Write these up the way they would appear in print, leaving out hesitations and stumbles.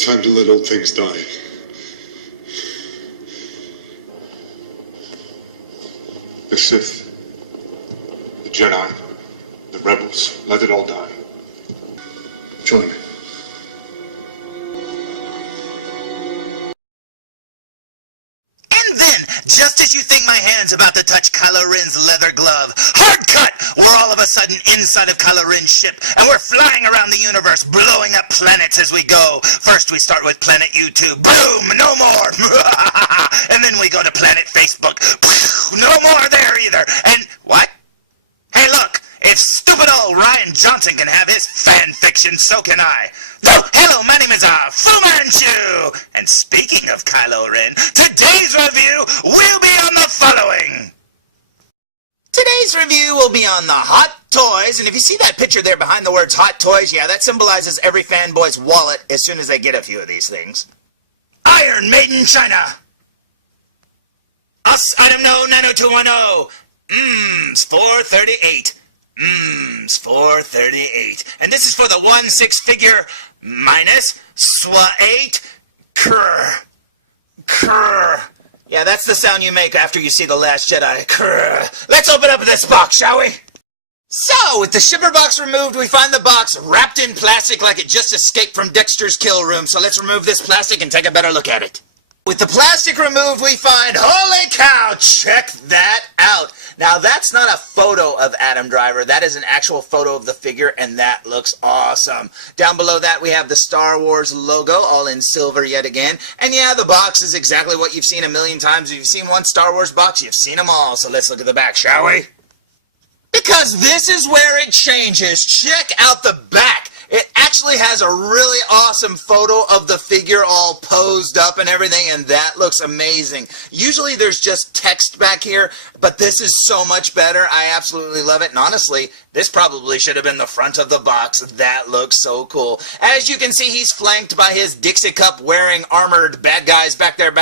It's time to let old things die. The Sith, the Jedi, the rebels, let it all die. Join me. And then, just as you think my hand's about to touch Kylo Ren's leather glove, hard cut! We're all of a sudden inside of Kylo Ren's ship, and we're flying around the universe, blowing up planets as we go. First we start with planet YouTube. Boom! No more! And then we go to planet Facebook. No more there either. And what? Hey, look! If stupid old Ryan Johnson can have his fan fiction, so can I. Oh, hello, my name is Fu Manchu! And speaking of Kylo Ren, today's review will be on the following. Today's review will be on the hot toys, and if you see that picture there behind the words hot toys, yeah, that symbolizes every fanboy's wallet as soon as they get a few of these things. Iron made in China. Us item no 90210. 438. 438. And this is for the 1/6 figure minus SWA8 Krr. Yeah, that's the sound you make after you see The Last Jedi. Krr. Let's open up this box, shall we? So, with the shipper box removed, we find the box wrapped in plastic like it just escaped from Dexter's kill room. So let's remove this plastic and take a better look at it. With the plastic removed, we find, holy cow, check that out. Now, that's not a photo of Adam Driver. That is an actual photo of the figure, and that looks awesome. Down below that, we have the Star Wars logo, all in silver yet again. And yeah, the box is exactly what you've seen a million times. If you've seen one Star Wars box, you've seen them all. So let's look at the back, shall we? Because this is where it changes. Check out the back. It actually has a really awesome photo of the figure all posed up and everything, and that looks amazing. Usually there's just text back here, but this is so much better. I absolutely love it, and honestly, this probably should have been the front of the box. That looks so cool. As you can see, he's flanked by his Dixie Cup wearing armored bad guys back there.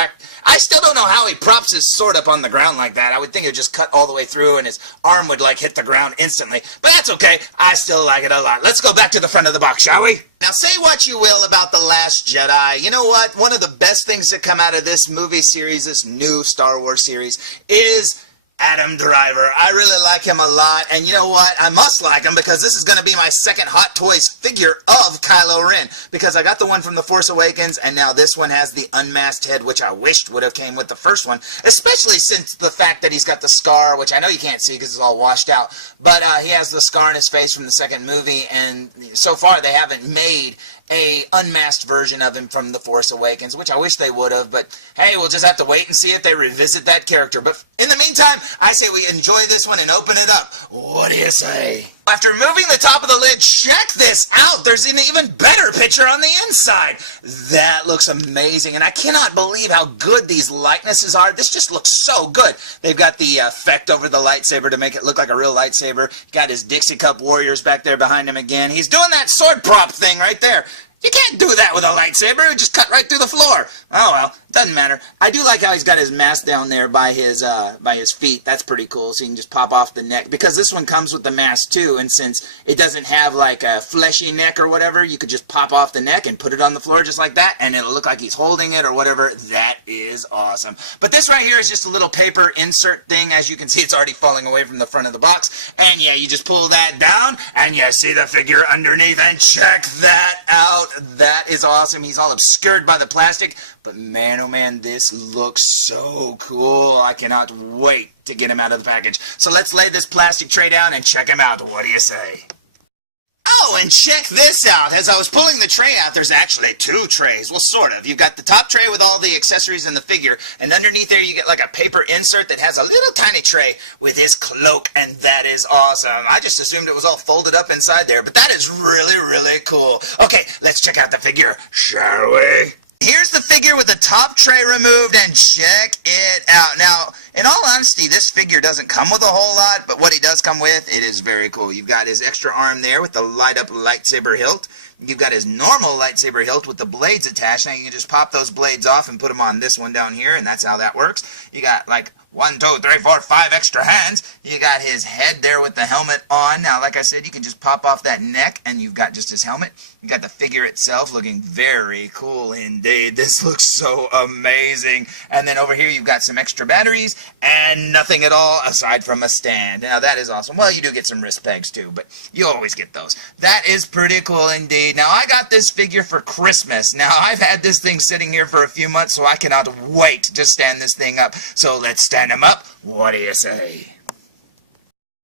I still don't know how he props his sword up on the ground like that. I would think it would just cut all the way through and his arm would like hit the ground instantly. But that's okay. I still like it a lot. Let's go back to the front of the box, shall we? Now say what you will about The Last Jedi. You know what? One of the best things that come out of this movie series, this new Star Wars series, is Adam Driver. I really like him a lot, and you know what? I must like him because this is going to be my second Hot Toys figure of Kylo Ren, because I got the one from The Force Awakens, and now this one has the unmasked head, which I wished would have came with the first one, especially since the fact that he's got the scar, which I know you can't see because it's all washed out, but he has the scar on his face from the second movie, and so far they haven't made a unmasked version of him from The Force Awakens, which I wish they would have, but hey, we'll just have to wait and see if they revisit that character. But in the meantime, I say we enjoy this one and open it up. What do you say? After moving the top of the lid, check this out. There's an even better picture on the inside. That looks amazing, and I cannot believe how good these likenesses are. This just looks so good. They've got the effect over the lightsaber to make it look like a real lightsaber. Got his Dixie Cup warriors back there behind him again. He's doing that sword prop thing right there. You can't do that with a lightsaber. It would just cut right through the floor. Oh well, doesn't matter. I do like how he's got his mask down there by his feet. That's pretty cool. So you can just pop off the neck, because this one comes with the mask too. And since it doesn't have like a fleshy neck or whatever, you could just pop off the neck and put it on the floor just like that, and it'll look like he's holding it or whatever. That is awesome. But this right here is just a little paper insert thing. As you can see, it's already falling away from the front of the box. And yeah, you just pull that down, and you see the figure underneath. And check that out. That is awesome. He's all obscured by the plastic, but man, oh man, this looks so cool. I cannot wait to get him out of the package. So let's lay this plastic tray down and check him out. What do you say? Oh, and check this out. As I was pulling the tray out, there's actually two trays. Well, sort of. You've got the top tray with all the accessories and the figure, and underneath there you get like a paper insert that has a little tiny tray with his cloak, and that is awesome. I just assumed it was all folded up inside there, but that is really, really cool. Okay, let's check out the figure, shall we? Here's the figure with the top tray removed, and check it out. Now, in all honesty, this figure doesn't come with a whole lot, but what he does come with, it is very cool. You've got his extra arm there with the light-up lightsaber hilt. You've got his normal lightsaber hilt with the blades attached. Now, you can just pop those blades off and put them on this one down here, and that's how that works. You got, like, 1, 2, 3, 4, 5 extra hands. You got his head there with the helmet on. Now, like I said, you can just pop off that neck and you've got just his helmet. You got the figure itself looking very cool indeed. This looks so amazing. And then over here you've got some extra batteries and nothing at all aside from a stand. Now that is awesome. Well, you do get some wrist pegs too, but you always get those. That is pretty cool indeed. Now I got this figure for Christmas. Now I've had this thing sitting here for a few months, so I cannot wait to stand this thing up. So let's stand him up. What do you say?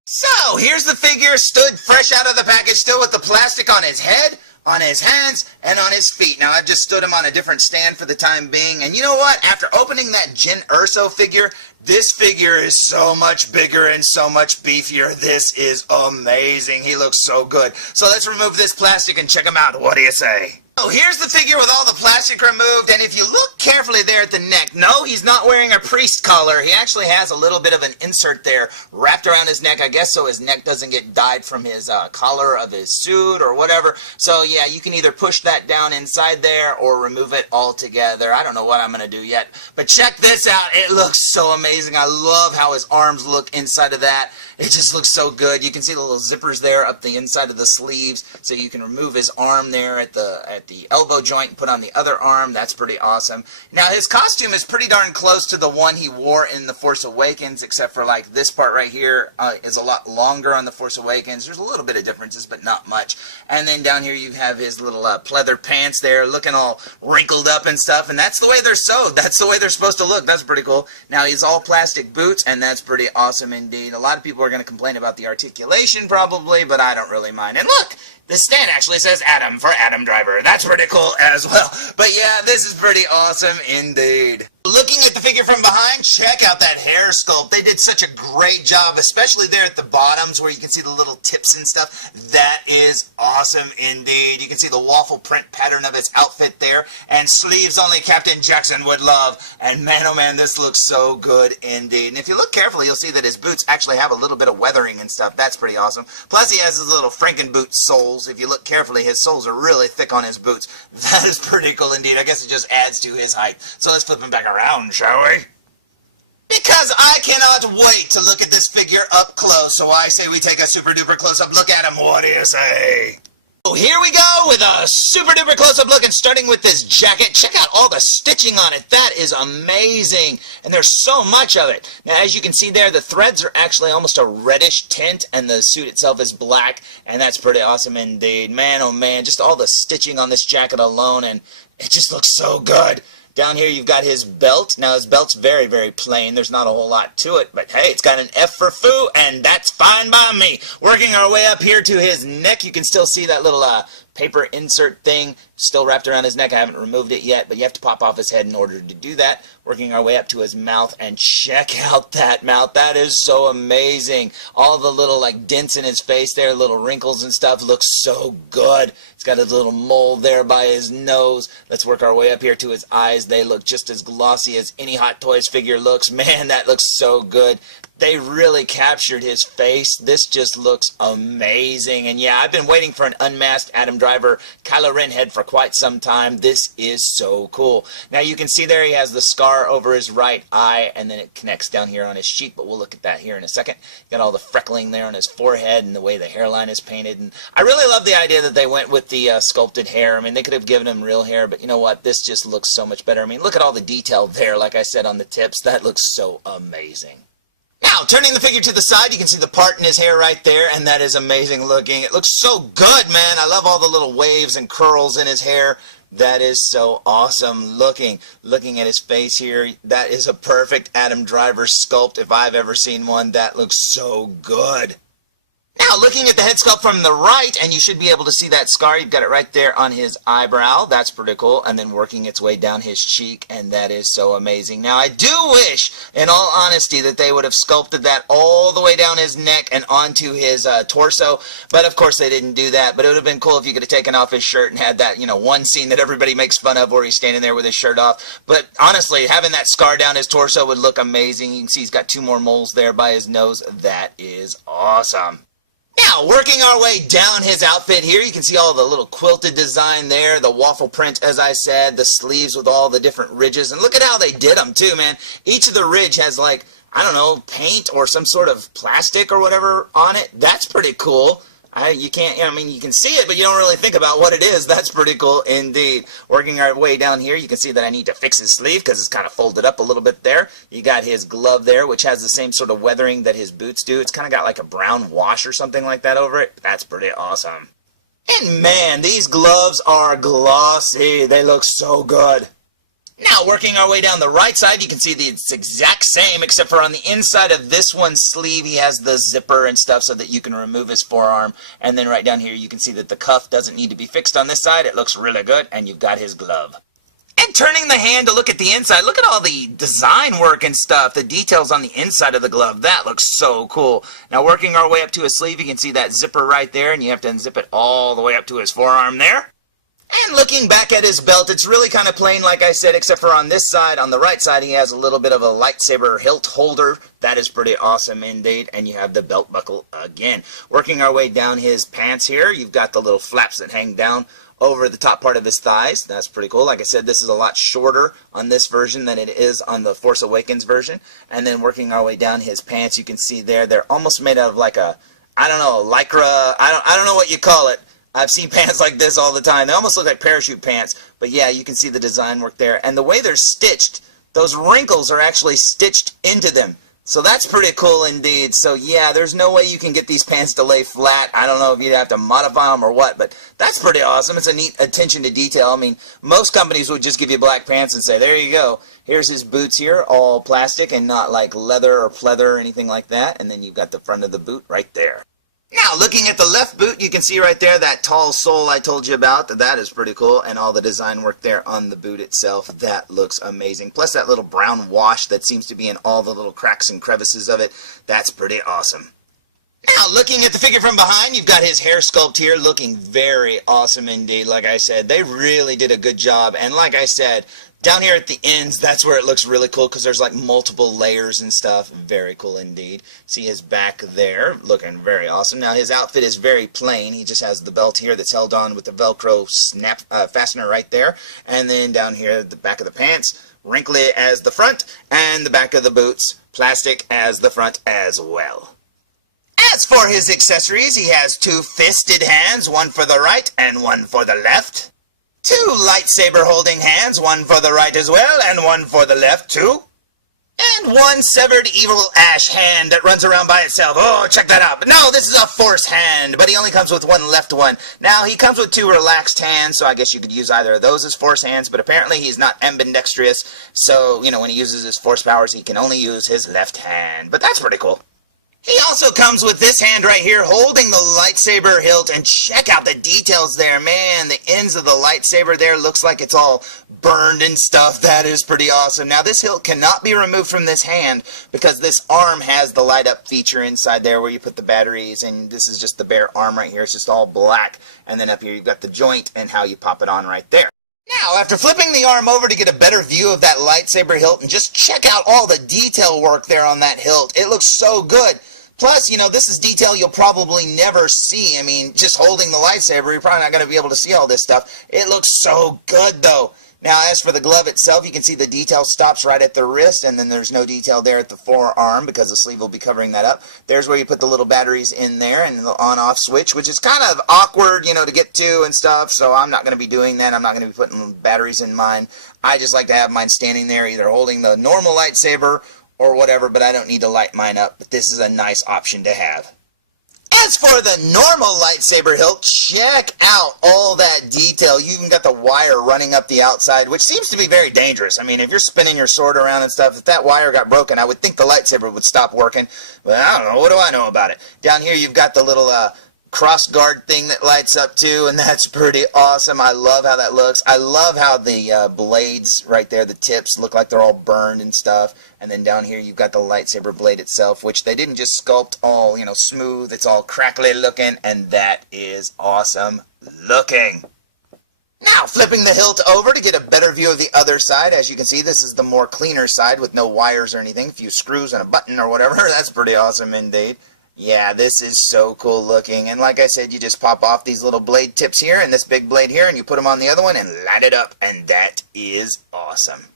So here's the figure, stood fresh out of the package, still with the plastic on his head, on his hands, and on his feet. Now, I've just stood him on a different stand for the time being, and you know what? After opening that Jyn Erso figure, this figure is so much bigger and so much beefier. This is amazing. He looks so good. So let's remove this plastic and check him out. What do you say? So here's the figure with all the plastic removed, and if you look carefully there at the neck, no, he's not wearing a priest collar. He actually has a little bit of an insert there wrapped around his neck, I guess so his neck doesn't get dyed from his collar of his suit or whatever. So yeah, you can either push that down inside there or remove it altogether. I don't know what I'm going to do yet, but check this out. It looks so amazing. I love how his arms look inside of that. It just looks so good. You can see the little zippers there up the inside of the sleeves, so you can remove his arm there at the elbow joint and put on the other arm. That's pretty awesome. Now his costume is pretty darn close to the one he wore in The Force Awakens, except for like this part right here is a lot longer on The Force Awakens. There's a little bit of differences, but not much. And then down here you have his little pleather pants there, looking all wrinkled up and stuff, and that's the way they're sewed. That's the way they're supposed to look. That's pretty cool. Now he's all plastic boots, and that's pretty awesome indeed. A lot of people are going to complain about the articulation probably, but I don't really mind. And look, this stand actually says Adam for Adam Driver. That's pretty cool as well. But yeah, this is pretty awesome indeed. Looking at the figure from behind, check out that hair sculpt. They did such a great job, especially there at the bottoms where you can see the little tips and stuff. That is awesome indeed. You can see the waffle print pattern of his outfit there, and sleeves only Captain Jackson would love. And man, oh man, this looks so good indeed. And if you look carefully, you'll see that his boots actually have a little bit of weathering and stuff. That's pretty awesome. Plus, he has his little Frankenboot soles. If you look carefully, his soles are really thick on his boots. That is pretty cool indeed. I guess it just adds to his height. So let's flip him back around, shall we? Because I cannot wait to look at this figure up close, so I say we take a super duper close-up look at him. What do you say? So here we go with a super duper close-up look, and starting with this jacket. Check out all the stitching on it. That is amazing, and there's so much of it. Now, as you can see there, the threads are actually almost a reddish tint, and the suit itself is black, and that's pretty awesome indeed. Man, oh man, just all the stitching on this jacket alone, and it just looks so good. Down here you've got his belt. Now his belt's very, very plain. There's not a whole lot to it, but hey, it's got an F for foo, and that's fine by me. Working our way up here to his neck, you can still see that little paper insert thing still wrapped around his neck. I haven't removed it yet, but you have to pop off his head in order to do that. Working our way up to his mouth, and check out that mouth. That is so amazing. All the little like dents in his face there, little wrinkles and stuff, looks so good. He's got a little mole there by his nose. Let's work our way up here to his eyes. They look just as glossy as any Hot Toys figure looks. Man, that looks so good. They really captured his face. This just looks amazing. And yeah, I've been waiting for an unmasked Adam Driver Kylo Ren head for quite some time. This is so cool. Now you can see there he has the scar over his right eye, and then it connects down here on his cheek, but we'll look at that here in a second. Got all the freckling there on his forehead and the way the hairline is painted. And I really love the idea that they went with the sculpted hair. I mean, they could have given him real hair, but you know what? This just looks so much better. I mean, look at all the detail there, like I said, on the tips. That looks so amazing. Now, turning the figure to the side, you can see the part in his hair right there, and that is amazing looking. It looks so good, man. I love all the little waves and curls in his hair. That is so awesome looking. Looking at his face here, that is a perfect Adam Driver sculpt if I've ever seen one. That looks so good. Now, looking at the head sculpt from the right, and you should be able to see that scar. You've got it right there on his eyebrow. That's pretty cool. And then working its way down his cheek, and that is so amazing. Now, I do wish, in all honesty, that they would have sculpted that all the way down his neck and onto his torso. But, of course, they didn't do that. But it would have been cool if you could have taken off his shirt and had that, you know, one scene that everybody makes fun of where he's standing there with his shirt off. But, honestly, having that scar down his torso would look amazing. You can see he's got 2 more moles there by his nose. That is awesome. Now, working our way down his outfit here, you can see all the little quilted design there, the waffle print, as I said, the sleeves with all the different ridges, and look at how they did them, too, man. Each of the ridge has, like, I don't know, paint or some sort of plastic or whatever on it. That's pretty cool. You can't, I mean, you can see it, but you don't really think about what it is. That's pretty cool indeed. Working our way down here, you can see that I need to fix his sleeve because it's kind of folded up a little bit there. You got his glove there, which has the same sort of weathering that his boots do. It's kind of got like a brown wash or something like that over it. That's pretty awesome. And man, these gloves are glossy. They look so good. Now, working our way down the right side, you can see it's the exact same, except for on the inside of this one's sleeve, he has the zipper and stuff so that you can remove his forearm. And then right down here, you can see that the cuff doesn't need to be fixed on this side. It looks really good, and you've got his glove. And turning the hand to look at the inside, look at all the design work and stuff, the details on the inside of the glove. That looks so cool. Now, working our way up to his sleeve, you can see that zipper right there, and you have to unzip it all the way up to his forearm there. And looking back at his belt, it's really kind of plain, like I said, except for on this side. On the right side, he has a little bit of a lightsaber hilt holder. That is pretty awesome indeed. And you have the belt buckle again. Working our way down his pants here, you've got the little flaps that hang down over the top part of his thighs. That's pretty cool. Like I said, this is a lot shorter on this version than it is on the Force Awakens version. And then working our way down his pants, you can see there, they're almost made out of like a, I don't know, lycra, I don't know what you call it. I've seen pants like this all the time. They almost look like parachute pants. But yeah, you can see the design work there. And the way they're stitched, those wrinkles are actually stitched into them. So that's pretty cool indeed. So yeah, there's no way you can get these pants to lay flat. I don't know if you'd have to modify them or what, but that's pretty awesome. It's a neat attention to detail. I mean, most companies would just give you black pants and say, there you go. Here's his boots here, all plastic and not like leather or pleather or anything like that. And then you've got the front of the boot right there. Now, looking at the left boot, you can see right there that tall sole I told you about. That is pretty cool, and all the design work there on the boot itself, that looks amazing. Plus that little brown wash that seems to be in all the little cracks and crevices of it, that's pretty awesome. Now, looking at the figure from behind, you've got his hair sculpt here looking very awesome indeed. Like I said, they really did a good job, and like I said, down here at the ends, that's where it looks really cool because there's like multiple layers and stuff. Very cool indeed. See his back there, looking very awesome. Now his outfit is very plain. He just has the belt here that's held on with the Velcro snap fastener right there. And then down here, the back of the pants, wrinkly as the front, and the back of the boots, plastic as the front as well. As for his accessories, he has two fisted hands, one for the right and one for the left. Two lightsaber-holding hands, one for the right as well, and one for the left, too. And one severed evil ash hand that runs around by itself. Oh, check that out. But no, this is a Force hand, but he only comes with one left one. Now, he comes with two relaxed hands, so I guess you could use either of those as Force hands, but apparently he's not ambidextrous, so, you know, when he uses his Force powers, he can only use his left hand. But that's pretty cool. He also comes with this hand right here holding the lightsaber hilt, and check out the details there. Man, the ends of the lightsaber there looks like it's all burned and stuff. That is pretty awesome. Now, this hilt cannot be removed from this hand because this arm has the light up feature inside there where you put the batteries, and this is just the bare arm right here. It's just all black, and then up here you've got the joint and how you pop it on right there. Now, after flipping the arm over to get a better view of that lightsaber hilt, and just check out all the detail work there on that hilt. It looks so good. Plus, you know, this is detail you'll probably never see. I mean, just holding the lightsaber, you're probably not going to be able to see all this stuff. It looks so good, though. Now, as for the glove itself, you can see the detail stops right at the wrist, and then there's no detail there at the forearm because the sleeve will be covering that up. There's where you put the little batteries in there and the on-off switch, which is kind of awkward, you know, to get to and stuff, so I'm not going to be doing that. I'm not going to be putting batteries in mine. I just like to have mine standing there, either holding the normal lightsaber or whatever, but I don't need to light mine up. But this is a nice option to have. As for the normal lightsaber hilt, check out all that detail. You even got the wire running up the outside, which seems to be very dangerous. I mean, if you're spinning your sword around and stuff, if that wire got broken, I would think the lightsaber would stop working. But I don't know. What do I know about it? Down here, you've got the little cross guard thing that lights up too, and that's pretty awesome. I love how that looks. I love how the blades right there, the tips, look like they're all burned and stuff. And then down here you've got the lightsaber blade itself, which they didn't just sculpt all, you know, smooth. It's all crackly looking, and that is awesome looking. Now, flipping the hilt over to get a better view of the other side. As you can see, this is the more cleaner side with no wires or anything. A few screws and a button or whatever. That's pretty awesome indeed. Yeah, this is so cool looking, and like I said, you just pop off these little blade tips here and this big blade here, and you put them on the other one and light it up, and that is awesome.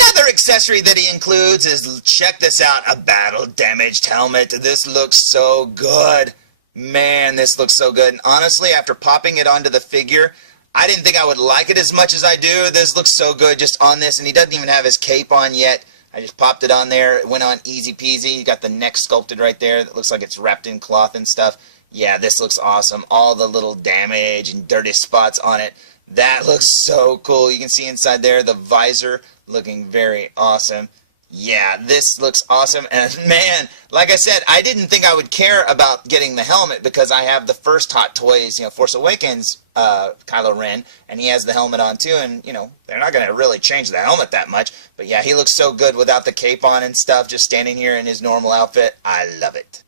Another accessory that he includes is, check this out, a battle-damaged helmet. This looks so good. Man, this looks so good. And honestly, after popping it onto the figure, I didn't think I would like it as much as I do. This looks so good just on this, and he doesn't even have his cape on yet. I just popped it on there. It went on easy peasy. You got the neck sculpted right there. That looks like it's wrapped in cloth and stuff. Yeah, this looks awesome. All the little damage and dirty spots on it. That looks so cool. You can see inside there the visor looking very awesome. Yeah, this looks awesome. And man, like I said, I didn't think I would care about getting the helmet because I have the first Hot Toys, Force Awakens Kylo Ren, and he has the helmet on too, and they're not going to really change the helmet that much. But yeah, he looks so good without the cape on and stuff, just standing here in his normal outfit. I love it.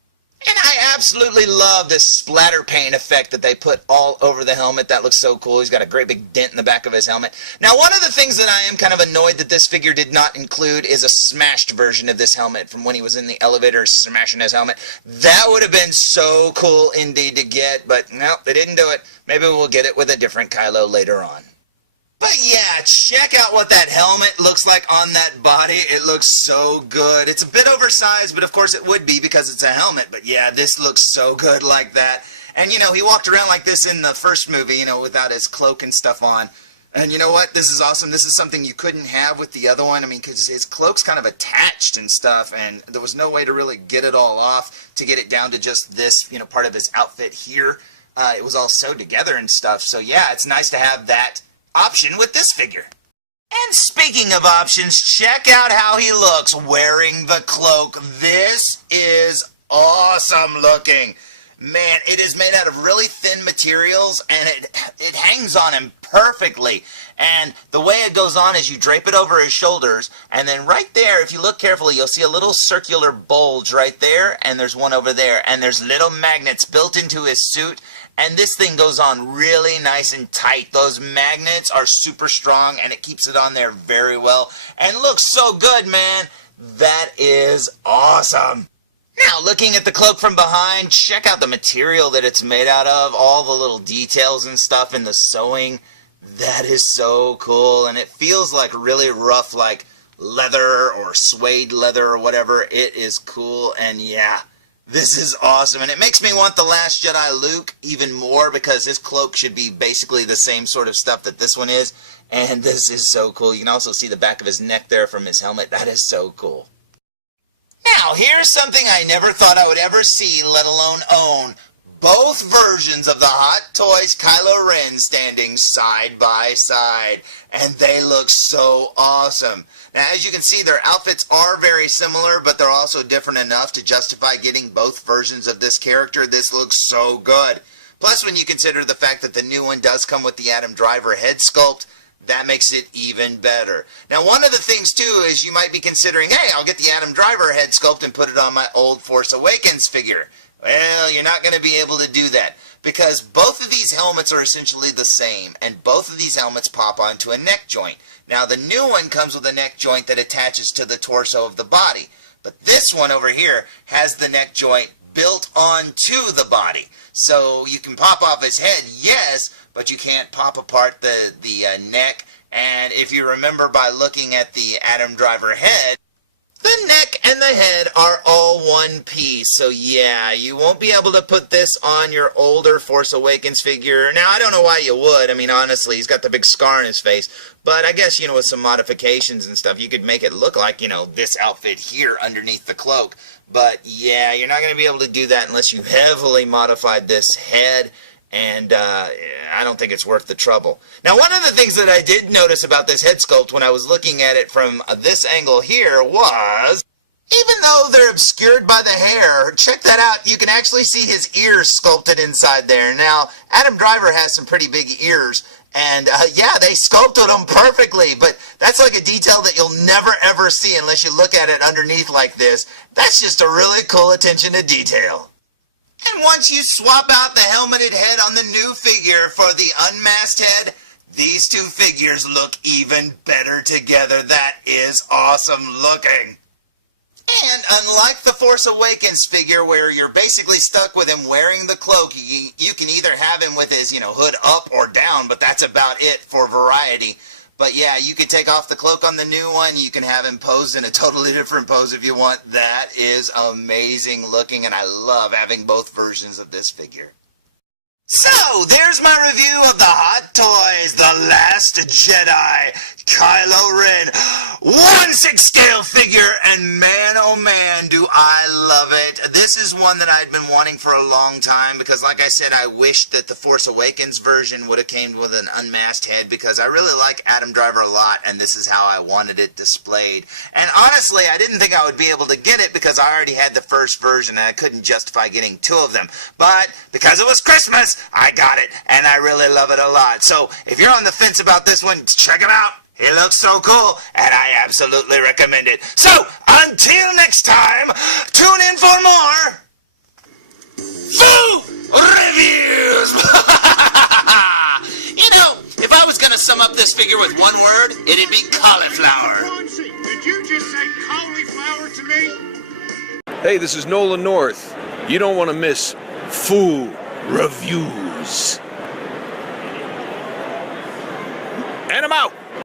And I absolutely love this splatter paint effect that they put all over the helmet. That looks so cool. He's got a great big dent in the back of his helmet. Now, one of the things that I am kind of annoyed that this figure did not include is a smashed version of this helmet from when he was in the elevator smashing his helmet. That would have been so cool indeed to get, but no, they didn't do it. Maybe we'll get it with a different Kylo later on. But yeah, check out what that helmet looks like on that body. It looks so good. It's a bit oversized, but of course it would be because it's a helmet. But yeah, this looks so good like that. And he walked around like this in the first movie, without his cloak and stuff on. And you know what? This is awesome. This is something you couldn't have with the other one. I mean, because his cloak's kind of attached and stuff, and there was no way to really get it all off to get it down to just this, part of his outfit here. It was all sewed together and stuff. So yeah, it's nice to have that option with this figure. And speaking of options, check out how he looks wearing the cloak. This is awesome looking. Man, it is made out of really thin materials, and it hangs on him perfectly. And the way it goes on is you drape it over his shoulders, and then right there, if you look carefully, you'll see a little circular bulge right there, and there's one over there, and there's little magnets built into his suit. And this thing goes on really nice and tight. Those magnets are super strong, and it keeps it on there very well. And looks so good, man. That is awesome. Now, looking at the cloak from behind, check out the material that it's made out of. All the little details and stuff in the sewing. That is so cool. And it feels like really rough, like leather or suede leather or whatever. It is cool, and yeah. This is awesome, and it makes me want the Last Jedi Luke even more because his cloak should be basically the same sort of stuff that this one is, and this is so cool. You can also see the back of his neck there from his helmet. That is so cool. Now, here's something I never thought I would ever see, let alone own. Both versions of the Hot Toys Kylo Ren standing side by side, and they look so awesome. Now, as you can see, their outfits are very similar, but they're also different enough to justify getting both versions of this character. This looks so good. Plus, when you consider the fact that the new one does come with the Adam Driver head sculpt, that makes it even better. Now, one of the things, too, is you might be considering, hey, I'll get the Adam Driver head sculpt and put it on my old Force Awakens figure. Well, you're not going to be able to do that because both of these helmets are essentially the same, and both of these helmets pop onto a neck joint. Now, the new one comes with a neck joint that attaches to the torso of the body, but this one over here has the neck joint built onto the body. So you can pop off his head, yes, but you can't pop apart the neck. And if you remember by looking at the Adam Driver head, the neck and the head are all one piece. So yeah, you won't be able to put this on your older Force Awakens figure. Now, I don't know why you would. I mean, honestly, he's got the big scar on his face. But I guess, with some modifications and stuff, you could make it look like, this outfit here underneath the cloak. But yeah, you're not going to be able to do that unless you heavily modified this head. And I don't think it's worth the trouble. Now, one of the things that I did notice about this head sculpt when I was looking at it from this angle here was, even though they're obscured by the hair, check that out, you can actually see his ears sculpted inside there. Now, Adam Driver has some pretty big ears, and yeah, they sculpted them perfectly, but that's like a detail that you'll never ever see unless you look at it underneath like this. That's just a really cool attention to detail. And once you swap out the helmeted head on the new figure for the unmasked head, these two figures look even better together. That is awesome looking. And unlike the Force Awakens figure where you're basically stuck with him wearing the cloak, you can either have him with his, hood up or down, but that's about it for variety. But yeah, you could take off the cloak on the new one. You can have him posed in a totally different pose if you want. That is amazing looking, and I love having both versions of this figure. So, there's my review of the Hot Toys, The Last Jedi, Kylo Ren, 1/6 scale figure, and man oh man do I love it. This is one that I'd been wanting for a long time because like I said, I wished that the Force Awakens version would have came with an unmasked head because I really like Adam Driver a lot and this is how I wanted it displayed. And honestly, I didn't think I would be able to get it because I already had the first version and I couldn't justify getting two of them. But because it was Christmas, I got it, and I really love it a lot. So, if you're on the fence about this one, check him out. He looks so cool, and I absolutely recommend it. So, until next time, tune in for more food reviews. You know, if I was going to sum up this figure with one word, it'd be cauliflower. Did you just say cauliflower to me? Hey, this is Nolan North. You don't want to miss food reviews. And I'm out.